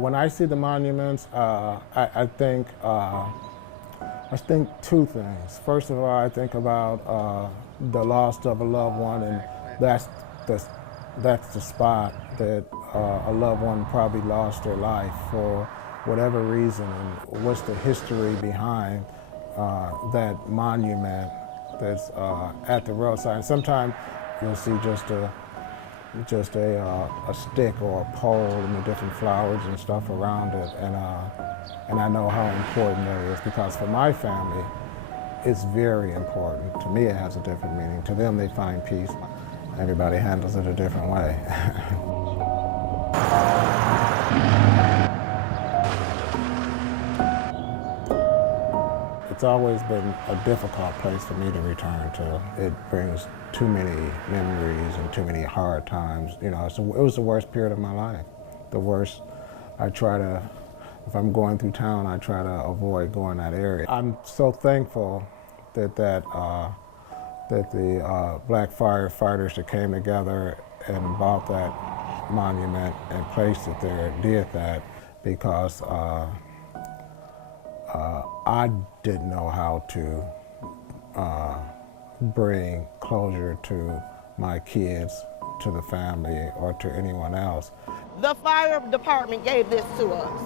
When I see the monuments, I think two things. First of all, I think about the loss of a loved one, and that's the spot that a loved one probably lost their life for whatever reason, and what's the history behind that monument that's at the roadside. And sometimes you'll see just a stick or a pole and the different flowers and stuff around it, and I know how important that is, because for my family, it's very important. To me, it has a different meaning. To them, they find peace. Everybody handles it a different way. It's always been a difficult place for me to return to. It brings too many memories and too many hard times. You know, so it was the worst period of my life. The worst. If I'm going through town, I try to avoid going that area. I'm so thankful that the black firefighters that came together and bought that monument and placed it there did that, because I didn't know how to bring closure to my kids, to the family, or to anyone else. The fire department gave this to us.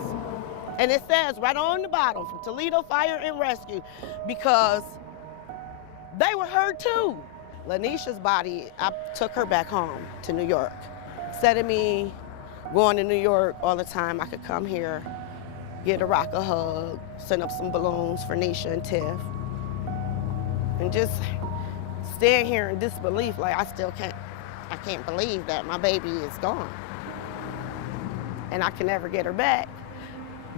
And it says right on the bottom, from Toledo Fire and Rescue, because they were hurt too. Lanisha's body, I took her back home to New York. Instead of me going to New York all the time, I could come here, get a rock a hug, send up some balloons for Nisha and Tiff, and just stand here in disbelief, like I can't believe that my baby is gone. And I can never get her back,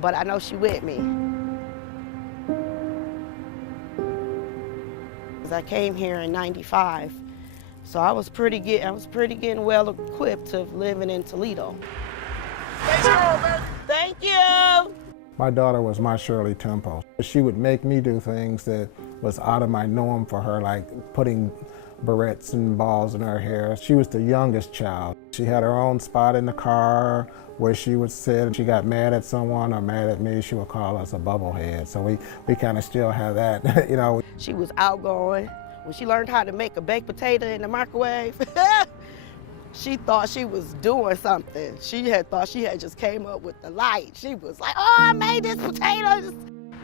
but I know she with me. I came here in '95, so I was pretty getting well equipped to living in Toledo. Thank you. My daughter was my Shirley Temple. She would make me do things that was out of my norm for her, like putting barrettes and balls in her hair. She was the youngest child. She had her own spot in the car where she would sit. If she got mad at someone or mad at me, she would call us a bubblehead. So we kind of still have that, you know. She was outgoing. When she learned how to make a baked potato in the microwave, she thought she was doing something. She had thought she had just came up with the light. She was like, oh, I made this potato.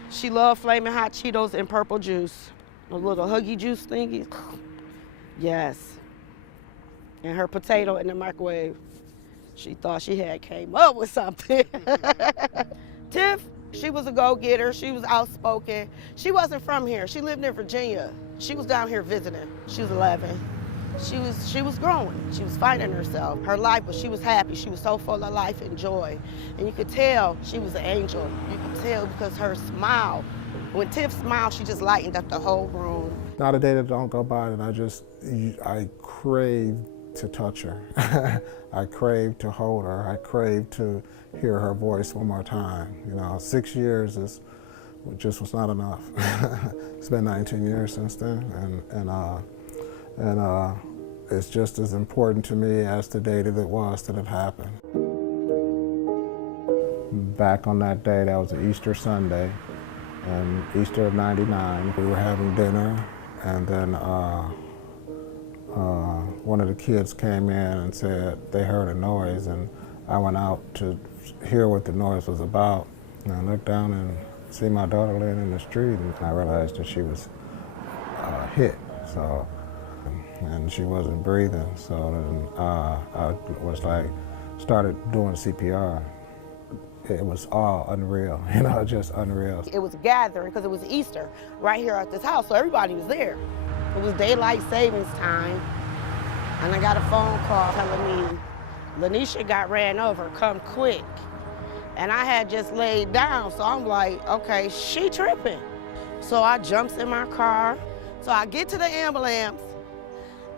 She loved Flaming Hot Cheetos and purple juice, a little Huggy Juice thingy. Yes. And her potato in the microwave. She thought she had came up with something. Tiff, she was a go-getter. She was outspoken. She wasn't from here. She lived in Virginia. She was down here visiting. She was 11. She was growing. She was finding herself. Her life, but she was happy. She was so full of life and joy. And you could tell she was an angel. You could tell because her smile, when Tiff smiled, she just lightened up the whole room. Not a day that don't go by that I crave to touch her. I crave to hold her. I crave to hear her voice one more time. You know, 6 years just was not enough. It's been 19 years since then, and it's just as important to me as the day that it was that it happened. Back on that day, that was an Easter Sunday, and Easter of '99, we were having dinner, and then one of the kids came in and said they heard a noise, and I went out to hear what the noise was about. And I looked down and see my daughter laying in the street, and I realized that she was hit. So, and she wasn't breathing. So then I was like, started doing CPR. It was all unreal, you know, just unreal. It was a gathering because it was Easter right here at this house, so everybody was there. It was daylight savings time, and I got a phone call telling me Lanisha got ran over, come quick. And I had just laid down, so I'm like, okay, she tripping. So I jumps in my car. So I get to the ambulance,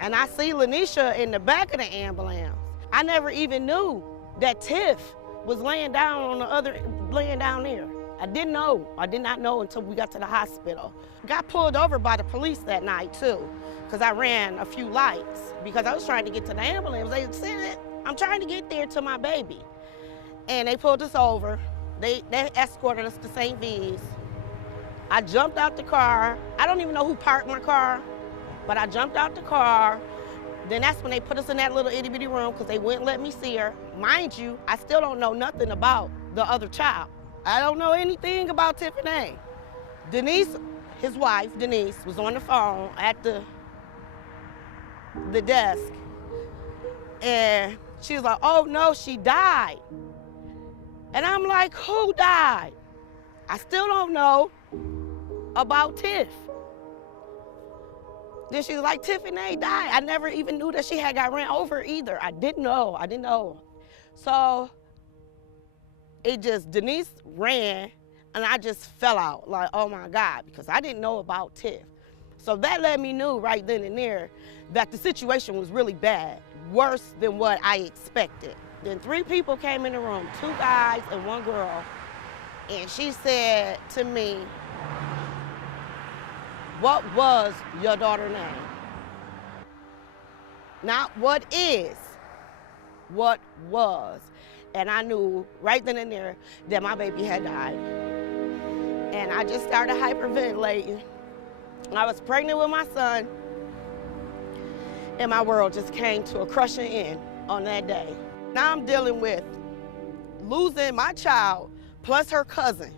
and I see Lanisha in the back of the ambulance. I never even knew that Tiff was laying down there. I didn't know. I did not know until we got to the hospital. Got pulled over by the police that night too, because I ran a few lights because I was trying to get to the ambulance. They said, I'm trying to get there to my baby. and they pulled us over. They escorted us to St. V's. I jumped out the car. I don't even know who parked my car, but I jumped out the car. Then that's when they put us in that little itty bitty room because they wouldn't let me see her. Mind you, I still don't know nothing about the other child. I don't know anything about Tiffany. Denise, his wife, Denise, was on the phone at the desk. And she was like, oh no, she died. And I'm like, who died? I still don't know about Tiff. Then she was like, Tiffany died. I never even knew that she had got ran over either. I didn't know. So Denise ran and I just fell out like, oh my God, because I didn't know about Tiff. So that let me know right then and there that the situation was really bad, worse than what I expected. Then 3 people came in the room, 2 guys and 1 girl, and she said to me, what was your daughter's name? Not what is, what was. And I knew right then and there that my baby had died. And I just started hyperventilating. I was pregnant with my son, and my world just came to a crushing end on that day. Now I'm dealing with losing my child plus her cousin.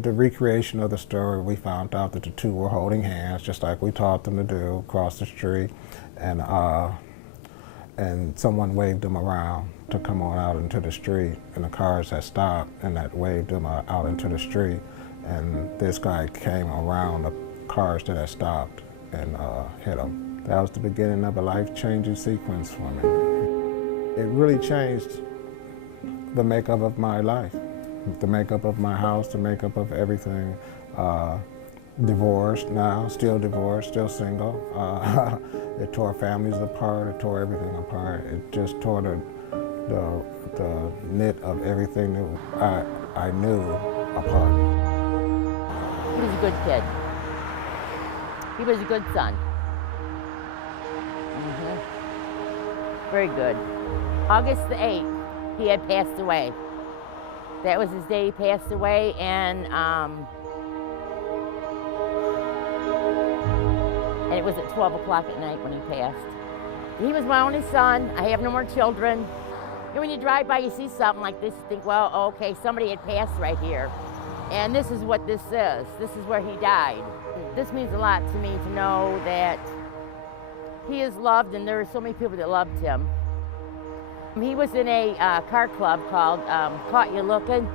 The recreation of the story, we found out that the 2 were holding hands, just like we taught them to do, across the street, and someone waved them around to come on out into the street, and the cars had stopped, and that waved them out into the street, and this guy came around the cars that had stopped and hit him. That was the beginning of a life-changing sequence for me. It really changed the makeup of my life. The makeup of my house, the makeup of everything. Divorced now, still single. It tore families apart, it tore everything apart. It just tore the knit of everything that I knew apart. He was a good kid. He was a good son. Very good. August the 8th, he had passed away. That was his day he passed away, and it was at 12 o'clock at night when he passed. He was my only son. I have no more children. And when you drive by, you see something like this, you think, well, okay, somebody had passed right here. And this is what this is. This is where he died. This means a lot to me to know that he is loved, and there are so many people that loved him. He was in a car club called Caught You Looking,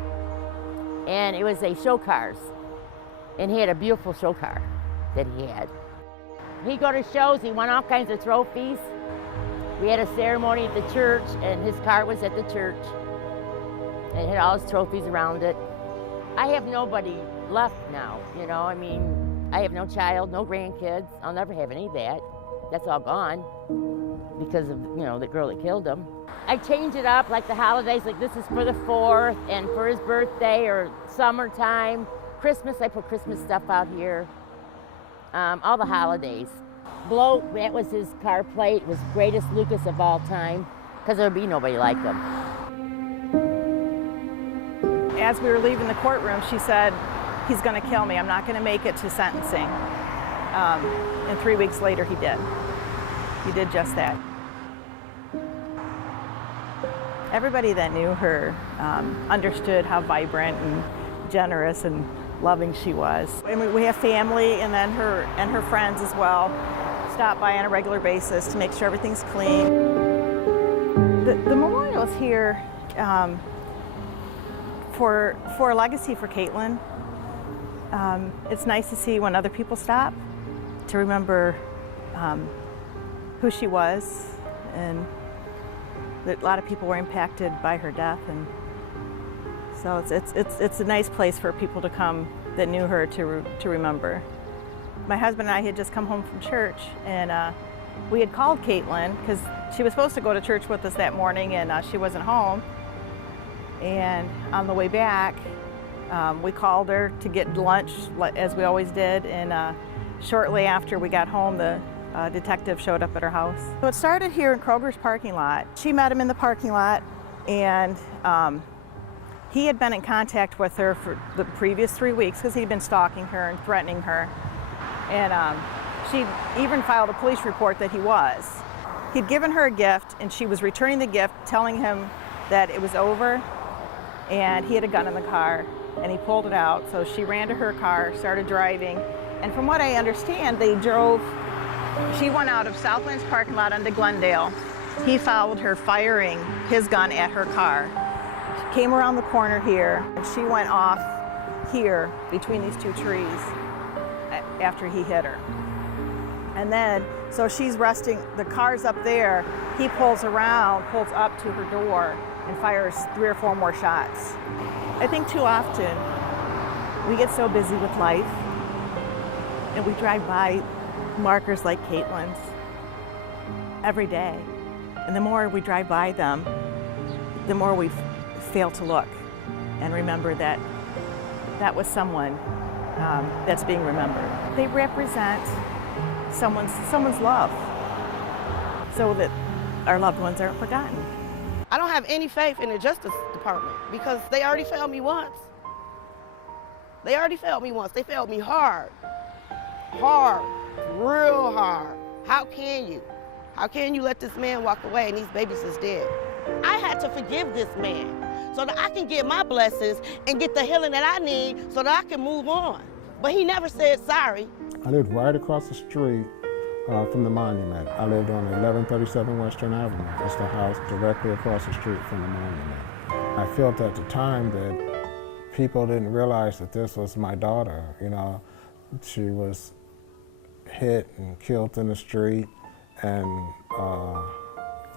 and it was a show cars. And he had a beautiful show car that he had. He'd go to shows, he won all kinds of trophies. We had a ceremony at the church, and his car was at the church. And it had all his trophies around it. I have nobody left now, you know, I mean, I have no child, no grandkids. I'll never have any of that. That's all gone because of, you know, the girl that killed him. I change it up, like the holidays, like this is for the 4th and for his birthday or summertime. Christmas, I put Christmas stuff out here. All the holidays. Bloat, that was his car plate, was greatest Lucas of all time, because there would be nobody like him. As we were leaving the courtroom, she said, he's gonna kill me, I'm not gonna make it to sentencing. And 3 weeks later, he did. He did just that. Everybody that knew her understood how vibrant and generous and loving she was. And we have family, and then her friends as well stop by on a regular basis to make sure everything's clean. The memorial is here for a legacy for Caitlin. It's nice to see when other people stop to remember who she was, and that a lot of people were impacted by her death, and so it's a nice place for people to come that knew her to remember. My husband and I had just come home from church, and we had called Caitlin because she was supposed to go to church with us that morning, and she wasn't home. And on the way back, we called her to get lunch, as we always did, and shortly after we got home, the detective showed up at her house. So it started here in Kroger's parking lot. She met him in the parking lot, and He had been in contact with her for the previous 3 weeks because he'd been stalking her and threatening her. And she even filed a police report that he was. He'd given her a gift and she was returning the gift, telling him that it was over, and he had a gun in the car and he pulled it out. So she ran to her car, started driving, and from what I understand, she went out of Southland's parking lot onto Glendale. He followed her, firing his gun at her car. She came around the corner here, and she went off here between these two trees after he hit her. And then, so she's resting, the car's up there, he pulls around, pulls up to her door, and fires 3 or 4 more shots. I think too often we get so busy with life and we drive by markers like Caitlin's every day. And the more we drive by them, the more we fail to look and remember that that was someone that's being remembered. They represent someone's love so that our loved ones aren't forgotten. I don't have any faith in the Justice Department because they already failed me once. They already failed me once. They failed me hard. Hard. Real hard. How can you? How can you let this man walk away and these babies is dead? I had to forgive this man so that I can get my blessings and get the healing that I need so that I can move on. But he never said sorry. I lived right across the street from the monument. I lived on 1137 Western Avenue. It's the house directly across the street from the monument. I felt at the time that people didn't realize that this was my daughter. You know, she was hit and killed in the street, and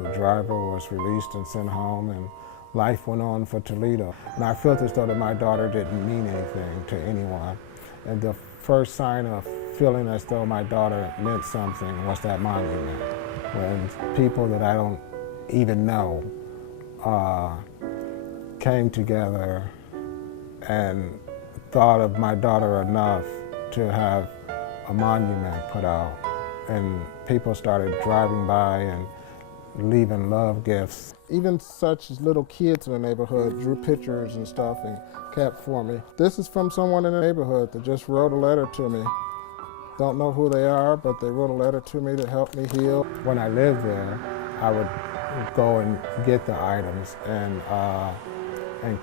the driver was released and sent home, and life went on for Toledo. And I felt as though that my daughter didn't mean anything to anyone. And the first sign of feeling as though my daughter meant something was that monument, when people that I don't even know came together and thought of my daughter enough to have a monument put out. And people started driving by and leaving love gifts. Even such as little kids in the neighborhood drew pictures and stuff and kept for me. This is from someone in the neighborhood that just wrote a letter to me. Don't know who they are, but they wrote a letter to me to help me heal. When I lived there, I would go and get the items and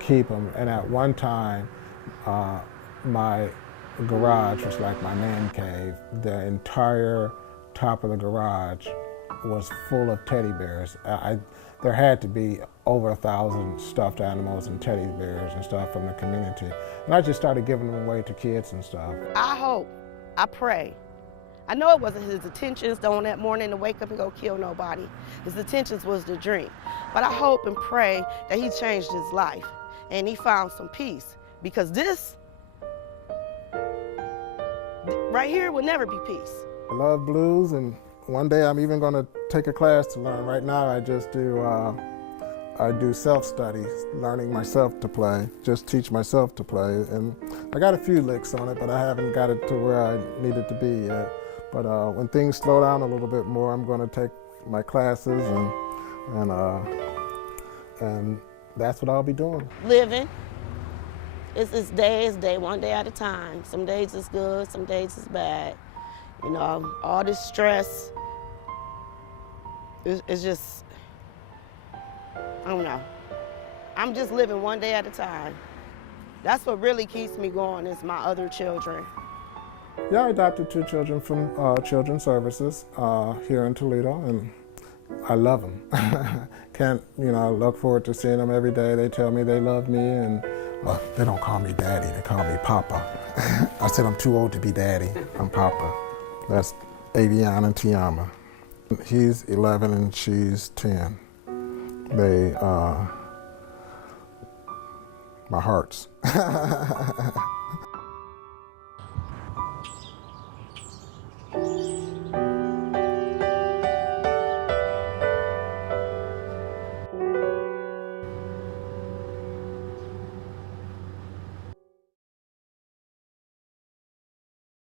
keep them. And at one time, my garage was like my man cave. The entire top of the garage was full of teddy bears. There had to be over 1,000 stuffed animals and teddy bears and stuff from the community. And I just started giving them away to kids and stuff. I hope, I pray. I know it wasn't his intentions on that morning to wake up and go kill nobody. His intentions was to drink. But I hope and pray that he changed his life and he found some peace, because this right here will never be peace. I love blues, and one day I'm even going to take a class to learn. Right now I just do self-study, learning myself to play, just teach myself to play. And I got a few licks on it, but I haven't got it to where I need it to be yet. But when things slow down a little bit more, I'm going to take my classes, and that's what I'll be doing. Living. It's day, one day at a time. Some days it's good, some days it's bad. You know, all this stress, it's just, I don't know. I'm just living one day at a time. That's what really keeps me going, is my other children. Yeah, I adopted 2 children from Children's Services here in Toledo, and I love them. I look forward to seeing them every day. They tell me they love me, and they don't call me daddy, they call me papa. I said I'm too old to be daddy, I'm papa. That's Avian and Tiama. He's 11 and she's 10. They, my hearts.